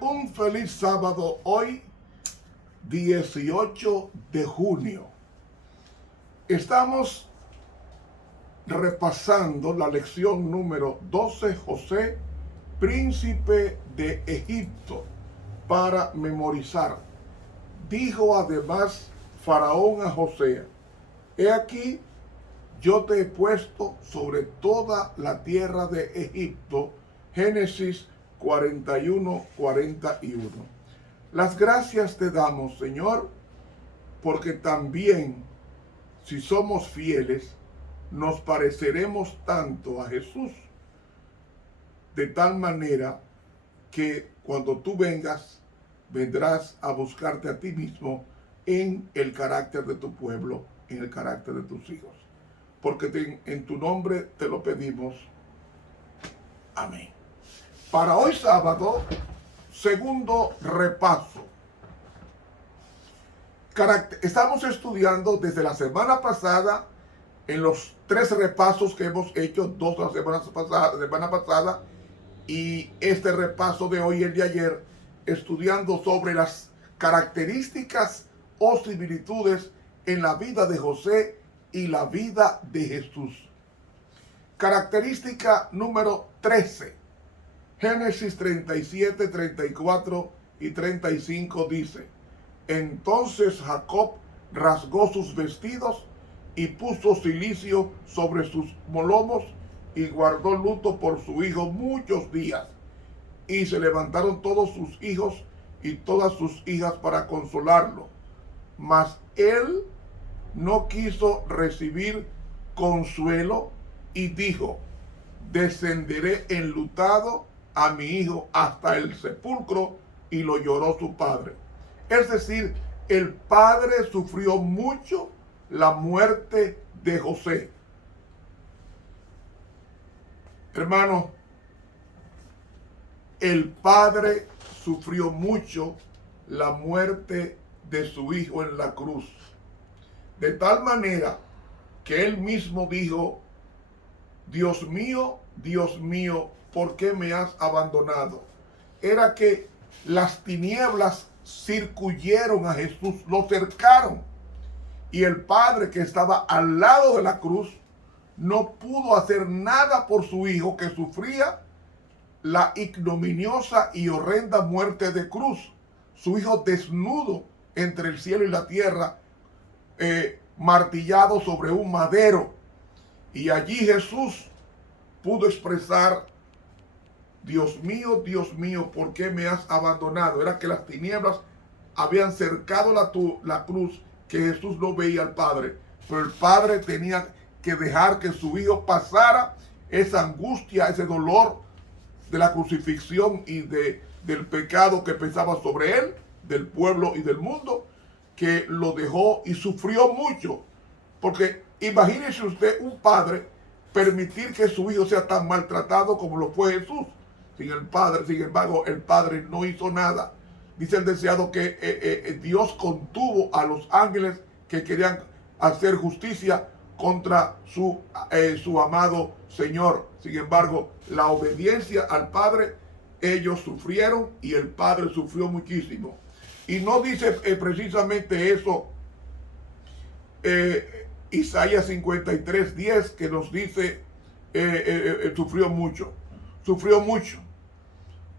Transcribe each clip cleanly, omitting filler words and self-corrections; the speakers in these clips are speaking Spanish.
Un feliz sábado hoy, 18 de junio. Estamos repasando la lección número 12, José, príncipe de Egipto, para memorizar. Dijo además Faraón a José: he aquí, yo te he puesto sobre toda la tierra de Egipto. Génesis 41:41. Las gracias te damos, Señor, porque también, si somos fieles, nos pareceremos tanto a Jesús, de tal manera que cuando tú vengas, vendrás a buscarte a ti mismo en el carácter de tu pueblo, en el carácter de tus hijos. Porque en tu nombre te lo pedimos. Amén. Para hoy sábado, segundo repaso. Estamos estudiando desde la semana pasada, en los 3 repasos que hemos hecho, 2 la semana pasada, y este repaso de hoy, el de ayer, estudiando sobre las características o similitudes en la vida de José y la vida de Jesús. Característica número 13. Génesis 37, 34 y 35 dice: entonces Jacob rasgó sus vestidos y puso cilicio sobre sus lomos y guardó luto por su hijo muchos días. Y se levantaron todos sus hijos y todas sus hijas para consolarlo. Mas él no quiso recibir consuelo y dijo: descenderé enlutado a mi hijo hasta el sepulcro. Y lo lloró su padre. Es decir, el padre sufrió mucho la muerte de José. Hermano, el padre sufrió mucho la muerte de su hijo en la cruz. De tal manera que él mismo dijo: Dios mío, ¿por qué me has abandonado? Era que las tinieblas circuyeron a Jesús, lo cercaron. Y el padre, que estaba al lado de la cruz, no pudo hacer nada por su hijo, que sufría la ignominiosa y horrenda muerte de cruz. Su hijo desnudo entre el cielo y la tierra, martillado sobre un madero. Y allí Jesús pudo expresar: Dios mío, ¿por qué me has abandonado? Era que las tinieblas habían cercado la cruz, que Jesús no veía al Padre. Pero el Padre tenía que dejar que su hijo pasara esa angustia, ese dolor de la crucifixión y del pecado que pesaba sobre él, del pueblo y del mundo, que lo dejó y sufrió mucho. Porque imagínese usted un padre permitir que su hijo sea tan maltratado como lo fue Jesús. Sin embargo, el padre no hizo nada. Dice el deseado que Dios contuvo a los ángeles que querían hacer justicia contra su amado Señor. Sin embargo, la obediencia al Padre, ellos sufrieron y el Padre sufrió muchísimo. Y no dice precisamente eso Isaías 53:10, que nos dice sufrió mucho.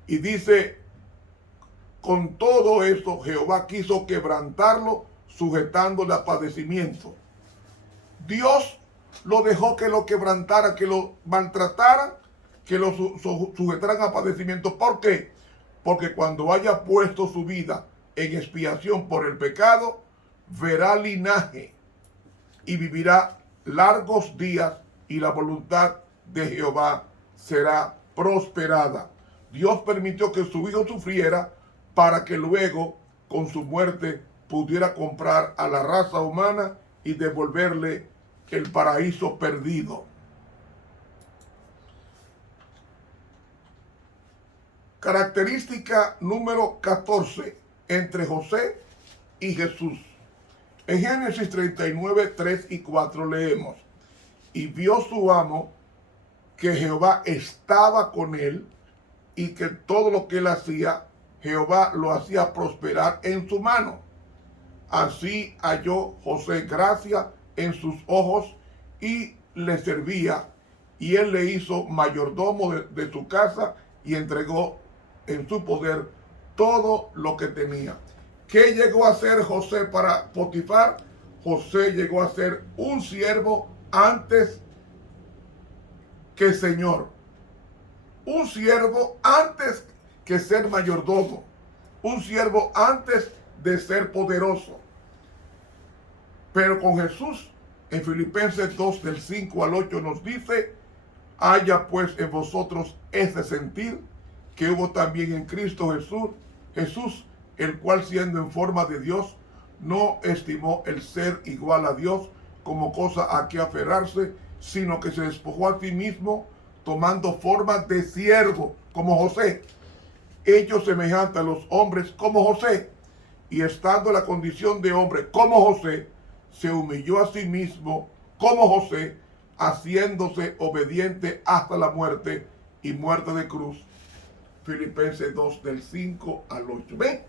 Y dice: con todo esto Jehová quiso quebrantarlo, sujetándole a padecimiento. Dios lo dejó que lo quebrantara, que lo maltrataran, que lo sujetaran a padecimiento. ¿Por qué? Porque cuando haya puesto su vida en expiación por el pecado, verá linaje y vivirá largos días, y la voluntad de Jehová será prosperada. Dios permitió que su hijo sufriera para que luego, con su muerte, pudiera comprar a la raza humana y devolverle el paraíso perdido. Característica número 14 entre José y Jesús. En Génesis 39, 3 y 4 leemos: y vio su amo que Jehová estaba con él y que todo lo que él hacía, Jehová lo hacía prosperar en su mano. Así halló José gracia en sus ojos y le servía, y él le hizo mayordomo de su casa y entregó en su poder todo lo que tenía. ¿Qué llegó a ser José para Potifar? José llegó a ser un siervo antes que señor. Un siervo antes que ser mayordomo. Un siervo antes de ser poderoso. Pero con Jesús, en Filipenses 2 del 5 al 8 nos dice: haya pues en vosotros ese sentir que hubo también en Cristo Jesús, el cual siendo en forma de Dios, no estimó el ser igual a Dios como cosa a que aferrarse, sino que se despojó a sí mismo, tomando forma de siervo, como José, hecho semejante a los hombres como José, y estando en la condición de hombre como José, se humilló a sí mismo como José, haciéndose obediente hasta la muerte y muerte de cruz. Filipenses 2 del 5 al 8. ¿Ven?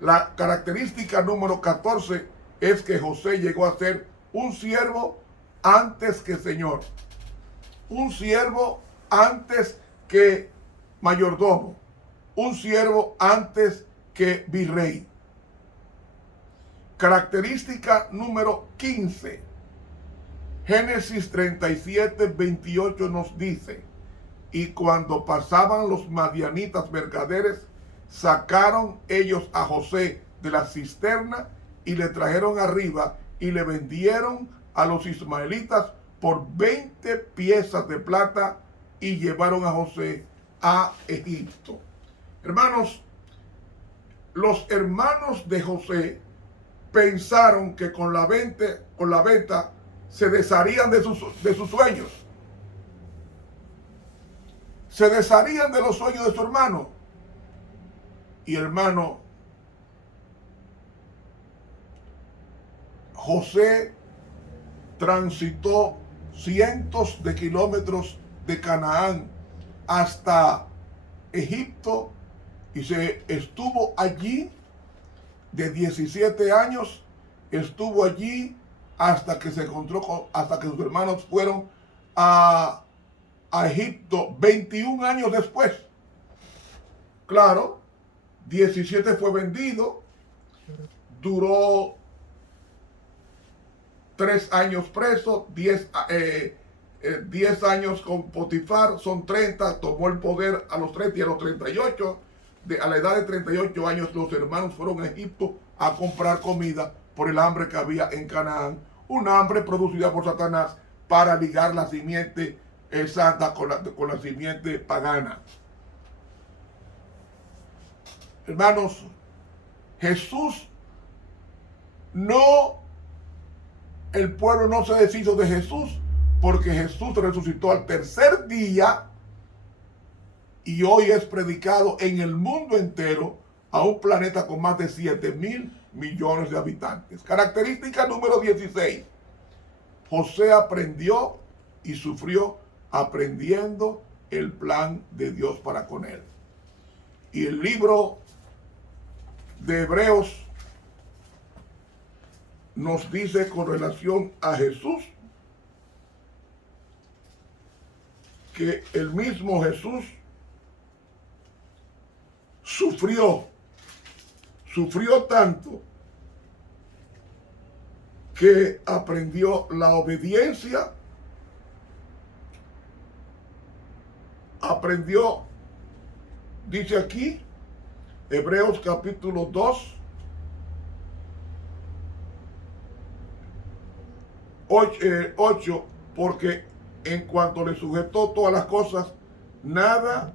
La característica número 14 es que José llegó a ser un siervo antes que señor. Un siervo antes que mayordomo. Un siervo antes que virrey. Característica número 15. Génesis 37, 28 nos dice: y cuando pasaban los madianitas mercaderes, sacaron ellos a José de la cisterna y le trajeron arriba y le vendieron a los ismaelitas por 20 piezas de plata y llevaron a José a Egipto. Hermanos, los hermanos de José pensaron que con la venta se desharían de sus sueños. Se desharían de los sueños de su hermano. Y hermano, José transitó cientos de kilómetros de Canaán hasta Egipto y se estuvo allí de 17 años, estuvo allí hasta que se encontró hasta que sus hermanos fueron a Egipto 21 años después. Claro, 17 fue vendido, duró 3 años preso, 10 años con Potifar, son 30, tomó el poder a los 30 y a los 38. A la edad de 38 años los hermanos fueron a Egipto a comprar comida por el hambre que había en Canaán, un hambre producida por Satanás para ligar la simiente santa con la simiente pagana. Hermanos, Jesús el pueblo no se deshizo de Jesús, porque Jesús resucitó al tercer día y hoy es predicado en el mundo entero a un planeta con más de 7,000 millones de habitantes. Característica número 16. José aprendió y sufrió aprendiendo el plan de Dios para con él. Y el libro de Hebreos nos dice con relación a Jesús que el mismo Jesús sufrió tanto que aprendió la obediencia, dice aquí, Hebreos capítulo 2, 8, porque en cuanto le sujetó todas las cosas, nada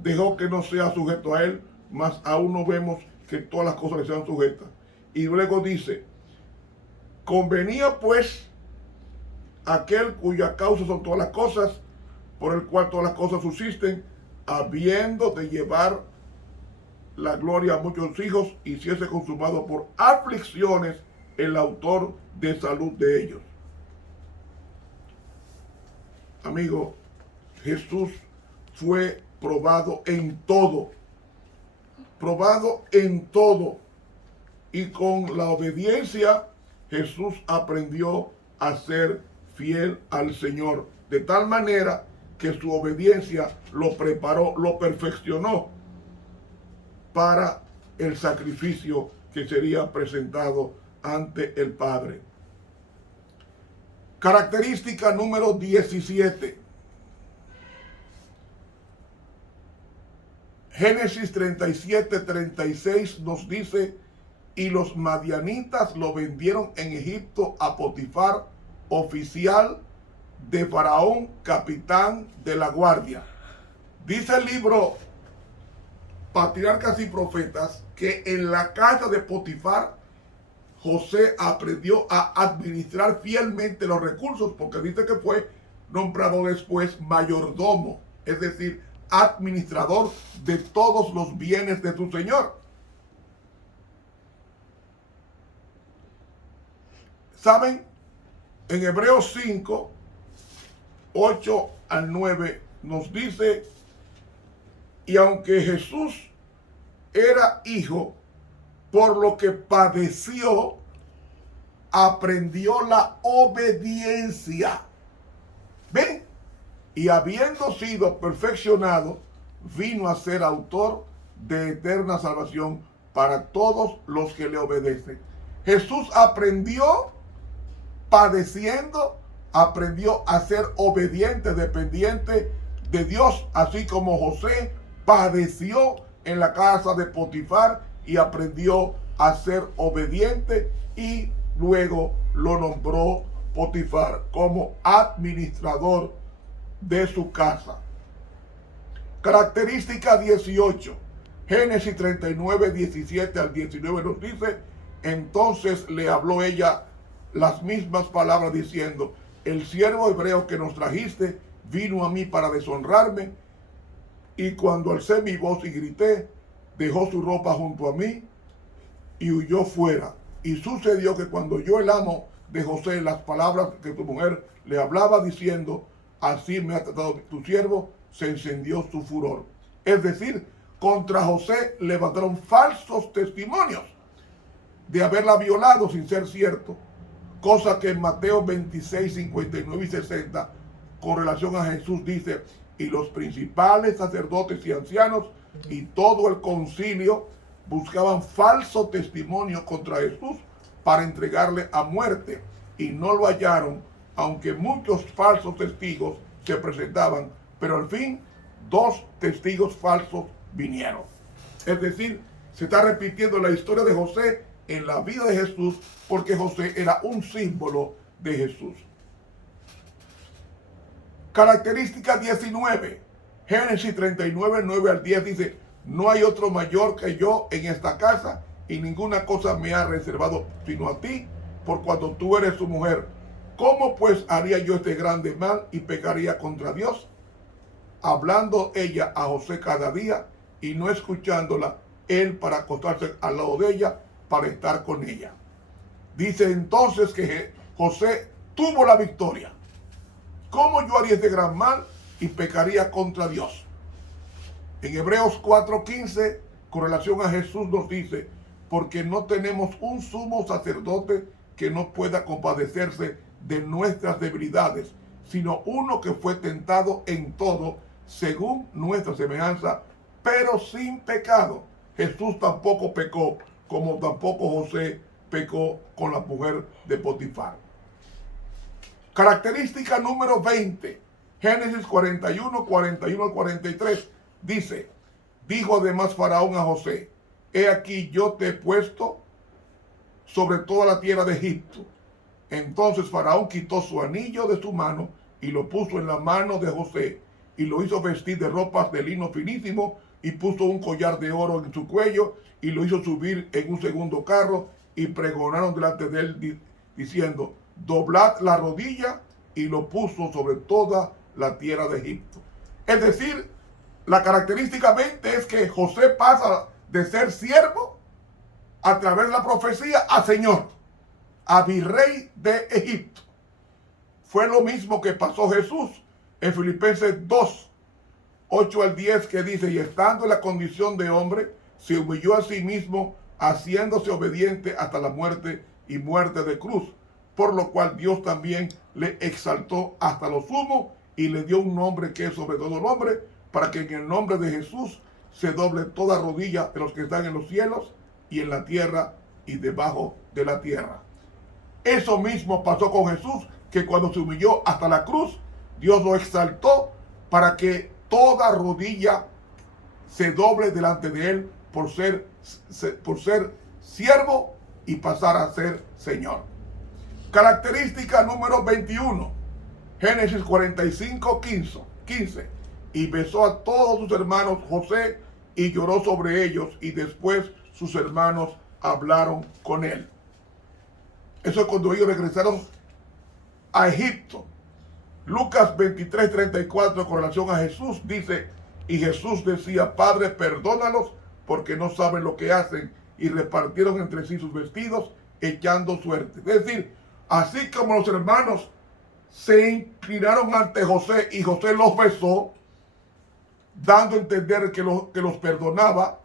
dejó que no sea sujeto a él, mas aún no vemos que todas las cosas le sean sujetas. Y luego dice: convenía pues aquel cuya causa son todas las cosas, por el cual todas las cosas subsisten, habiendo de llevar la gloria a muchos hijos, hiciese consumado por aflicciones el autor de salud de ellos. Amigo, Jesús fue probado en todo. Probado en todo. Y con la obediencia, Jesús aprendió a ser fiel al Señor. De tal manera que su obediencia lo preparó, lo perfeccionó para el sacrificio que sería presentado ante el Padre. Característica número 17. Génesis 37:36 nos dice: y los madianitas lo vendieron en Egipto a Potifar, oficial de Faraón, capitán de la guardia. Dice el libro Patriarcas y Profetas que en la casa de Potifar José aprendió a administrar fielmente los recursos, porque dice que fue nombrado después mayordomo, es decir, administrador de todos los bienes de su señor. ¿Saben? En Hebreos 5, 8 al 9 nos dice: y aunque Jesús era hijo, por lo que padeció, aprendió la obediencia. ¿Ven? Y habiendo sido perfeccionado, vino a ser autor de eterna salvación para todos los que le obedecen. Jesús aprendió padeciendo, aprendió a ser obediente, dependiente de Dios, así como José padeció en la casa de Potifar y aprendió a ser obediente, y luego lo nombró Potifar como administrador de su casa. Característica 18. Génesis 39, 17 al 19 nos dice: entonces le habló ella las mismas palabras diciendo: el siervo hebreo que nos trajiste vino a mí para deshonrarme, y cuando alcé mi voz y grité, dejó su ropa junto a mí y huyó fuera. Y sucedió que cuando oyó el amo de José las palabras que su mujer le hablaba diciendo: así me ha tratado tu siervo, se encendió su furor. Es decir, contra José levantaron falsos testimonios de haberla violado sin ser cierto, cosa que en Mateo 26, 59 y 60, con relación a Jesús, dice: y los principales sacerdotes y ancianos y todo el concilio buscaban falso testimonio contra Jesús para entregarle a muerte, y no lo hallaron, aunque muchos falsos testigos se presentaban, pero al fin 2 testigos falsos vinieron. Es decir, se está repitiendo la historia de José en la vida de Jesús, porque José era un símbolo de Jesús. Característica 19. Génesis 39, 9 al 10 dice: no hay otro mayor que yo en esta casa, y ninguna cosa me ha reservado sino a ti, por cuanto tú eres su mujer. ¿Cómo pues haría yo este grande mal y pecaría contra Dios? Hablando ella a José cada día y no escuchándola, él para acostarse al lado de ella, para estar con ella. Dice entonces que José tuvo la victoria. ¿Cómo yo haría este gran mal y pecaría contra Dios? En Hebreos 4:15, con relación a Jesús, nos dice: porque no tenemos un sumo sacerdote que no pueda compadecerse de nuestras debilidades, sino uno que fue tentado en todo, según nuestra semejanza, pero sin pecado. Jesús tampoco pecó, como tampoco José pecó con la mujer de Potifar. Característica número 20. Génesis 41, 41 al 43. Dice: dijo además Faraón a José: he aquí yo te he puesto sobre toda la tierra de Egipto. Entonces Faraón quitó su anillo de su mano y lo puso en la mano de José, y lo hizo vestir de ropas de lino finísimo, y puso un collar de oro en su cuello, y lo hizo subir en un segundo carro, y pregonaron delante de él diciendo: doblad la rodilla, y lo puso sobre toda la tierra de Egipto. Es decir, la característica 20 es que José pasa de ser siervo a través de la profecía a señor, a virrey de Egipto. Fue lo mismo que pasó Jesús. en Filipenses 2, 8 al 10, que dice, y estando en la condición de hombre, se humilló a sí mismo, haciéndose obediente hasta la muerte y muerte de cruz, por lo cual Dios también le exaltó hasta lo sumo y le dio un nombre que es sobre todo nombre, para que en el nombre de Jesús se doble toda rodilla de los que están en los cielos y en la tierra y debajo de la tierra. Eso mismo pasó con Jesús, que cuando se humilló hasta la cruz, Dios lo exaltó para que toda rodilla se doble delante de él por ser siervo y pasar a ser Señor. Característica número 21. Génesis 45, 15. Y besó a todos sus hermanos José y lloró sobre ellos, y después sus hermanos hablaron con él. Eso es cuando ellos regresaron a Egipto. Lucas 23, 34, con relación a Jesús, dice, y Jesús decía, Padre, perdónalos, porque no saben lo que hacen, y repartieron entre sí sus vestidos, echando suerte. Es decir, así como los hermanos se inclinaron ante José y José los besó, dando a entender que los perdonaba,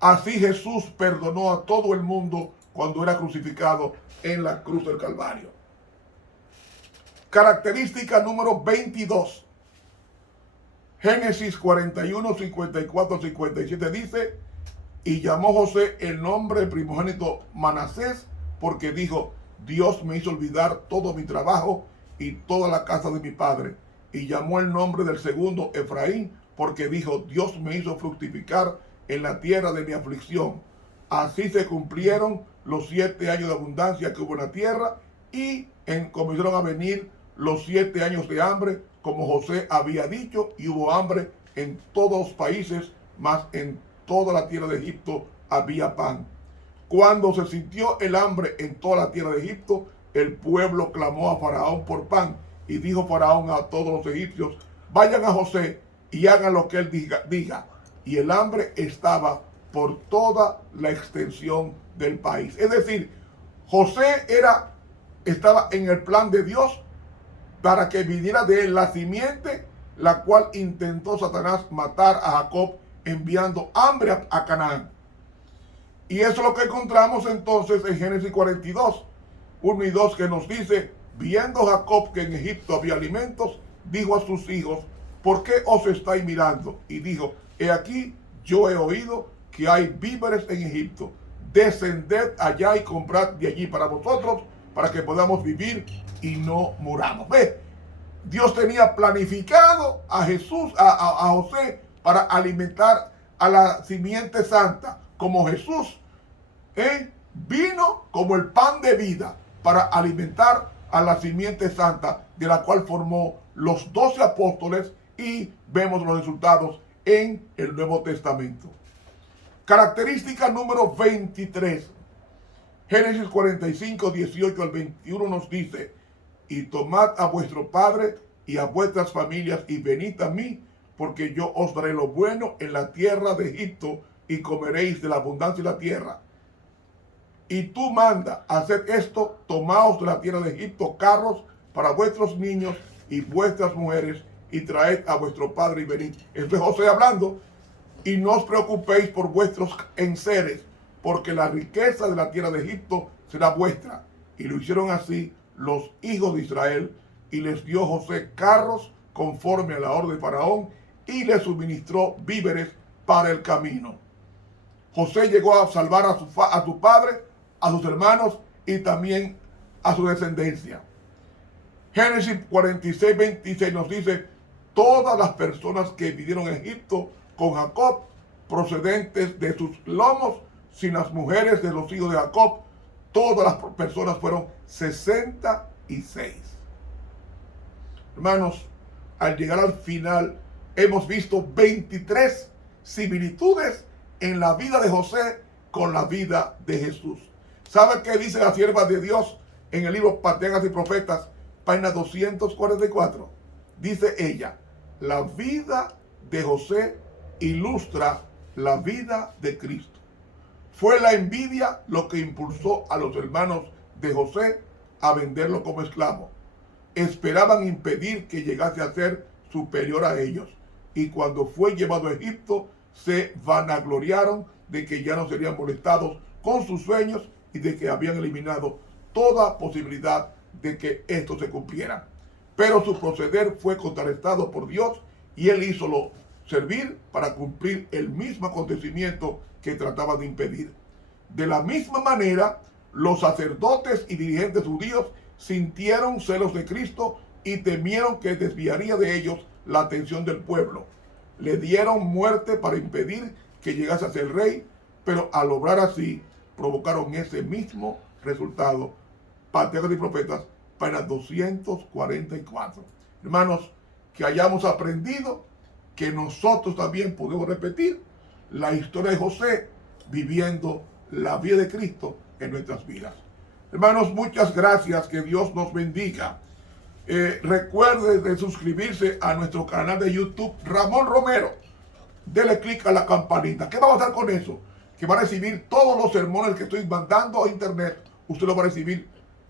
así Jesús perdonó a todo el mundo cuando era crucificado en la cruz del Calvario. Característica número 22. Génesis 41, 54, 57 dice, y llamó José el nombre del primogénito Manasés, porque dijo, Dios me hizo olvidar todo mi trabajo y toda la casa de mi padre. Y llamó el nombre del segundo Efraín, porque dijo, Dios me hizo fructificar en la tierra de mi aflicción. Así se cumplieron los 7 años de abundancia que hubo en la tierra, y comenzaron a venir los 7 años de hambre, como José había dicho, y hubo hambre en todos los países, mas en toda la tierra de Egipto había pan. Cuando se sintió el hambre en toda la tierra de Egipto, el pueblo clamó a Faraón por pan, y dijo Faraón a todos los egipcios, vayan a José y hagan lo que él diga. Y el hambre estaba por toda la extensión del país. Es decir, José estaba en el plan de Dios para que viniera de él la simiente, la cual intentó Satanás matar a Jacob enviando hambre a Canaán. Y eso es lo que encontramos entonces en Génesis 42, 1 y 2, que nos dice, viendo Jacob que en Egipto había alimentos, dijo a sus hijos, ¿por qué os estáis mirando? Y dijo, he aquí, yo he oído que hay víveres en Egipto. Descended allá y comprad de allí para vosotros, para que podamos vivir y no muramos. Ve, Dios tenía planificado a José para alimentar a la simiente santa, como Jesús vino como el pan de vida para alimentar a la simiente santa, de la cual formó los 12 apóstoles, y vemos los resultados en el Nuevo Testamento. Característica número 23. Génesis 45, 18 al 21 nos dice, y tomad a vuestro padre y a vuestras familias y venid a mí, porque yo os daré lo bueno en la tierra de Egipto, y comeréis de la abundancia de la tierra. Y tú manda hacer esto, tomaos de la tierra de Egipto carros para vuestros niños y vuestras mujeres, y traed a vuestro padre y venid. Esto es José hablando. Y no os preocupéis por vuestros enseres, porque la riqueza de la tierra de Egipto será vuestra. Y lo hicieron así los hijos de Israel, y les dio José carros conforme a la orden de Faraón, y les suministró víveres para el camino. José llegó a salvar a su padre, a sus hermanos y también a su descendencia. Génesis 46, 26 nos dice, todas las personas que vinieron a Egipto con Jacob, procedentes de sus lomos, sin las mujeres de los hijos de Jacob, todas las personas fueron 66. Hermanos, al llegar al final, hemos visto 23 similitudes en la vida de José con la vida de Jesús. ¿Sabe qué dice la sierva de Dios en el libro Patriarcas y Profetas, página 244? Dice ella, la vida de José ilustra la vida de Cristo. Fue la envidia lo que impulsó a los hermanos de José a venderlo como esclavo. esperaban impedir que llegase a ser superior a ellos. Y cuando fue llevado a Egipto, se vanagloriaron de que ya no serían molestados con sus sueños y de que habían eliminado toda posibilidad de que esto se cumpliera. Pero su proceder fue contrarrestado por Dios y él hízolo servir para cumplir el mismo acontecimiento que trataba de impedir. De la misma manera, los sacerdotes y dirigentes judíos sintieron celos de Cristo y temieron que desviaría de ellos la atención del pueblo. Le dieron muerte para impedir que llegase a ser rey, pero al obrar así, provocaron ese mismo resultado. Patriarcas y Profetas, para 244. Hermanos, que hayamos aprendido que nosotros también podemos repetir la historia de José viviendo la vida de Cristo en nuestras vidas. Hermanos, muchas gracias, que Dios nos bendiga. Recuerde de suscribirse a nuestro canal de YouTube, Ramón Romero. Dele clic a la campanita. ¿Qué va a pasar con eso? Que va a recibir todos los sermones que estoy mandando a internet. Usted lo va a recibir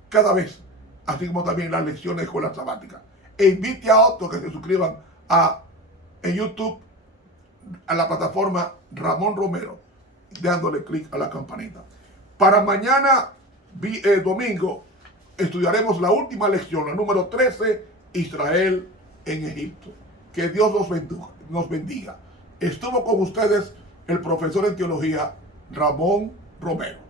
cada vez, así como también las lecciones de escuela sabática. E invite a otros que se suscriban en YouTube a la plataforma Ramón Romero, dándole clic a la campanita. Para mañana, domingo, estudiaremos la última lección, la número 13, Israel en Egipto. Que Dios nos bendiga. Estuvo con ustedes el profesor en teología, Ramón Romero.